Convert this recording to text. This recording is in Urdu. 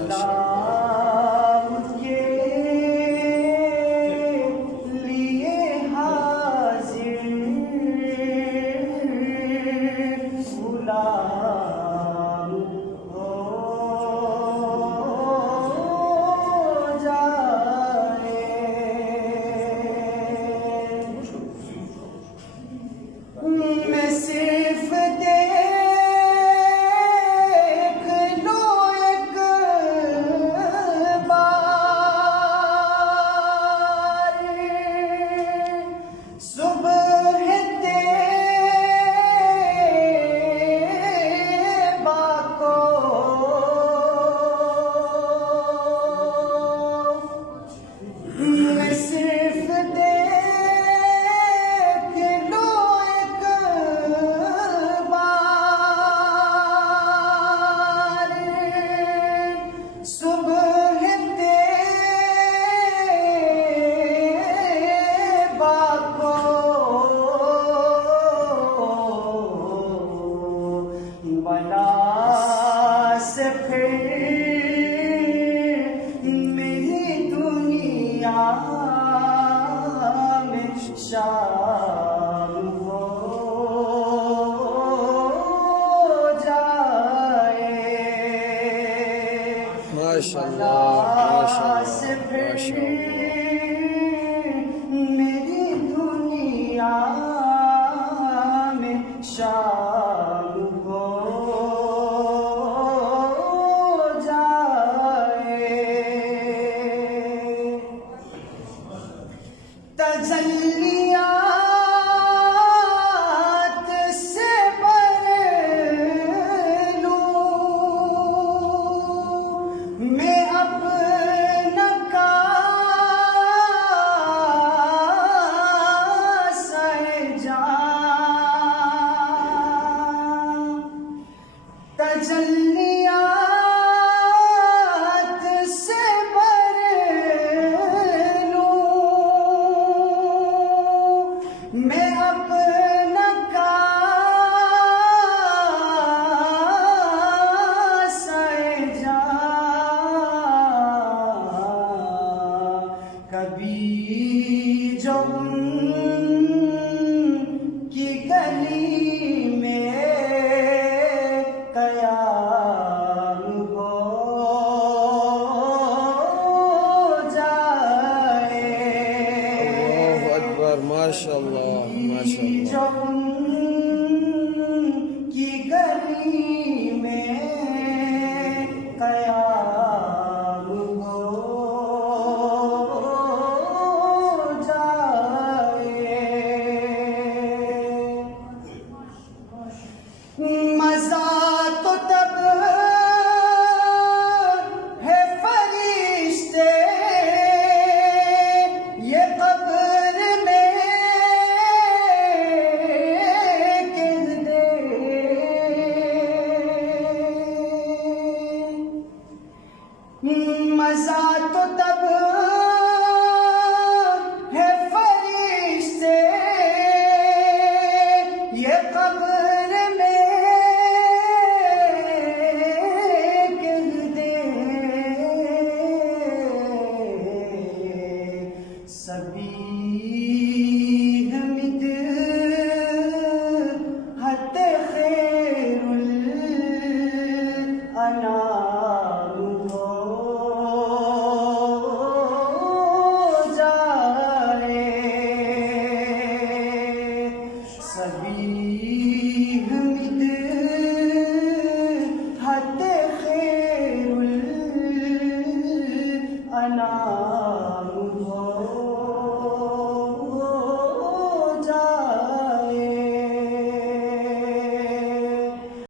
سلام کے لیے حاضر غلام ہو جائے میں صرف میری دنیا میں شام ہو جائے ماشاءاللہ میری دنیا میں شام ہو تجلیات سے بھر لوں میں اپنا کاسہ جان تجلیات سے بھر میں اپنا کاسہ جان کبھی جو ان کی گلی میں قیام ہو جائے اللہ اکبر ماشاءاللہ ماشاءاللہ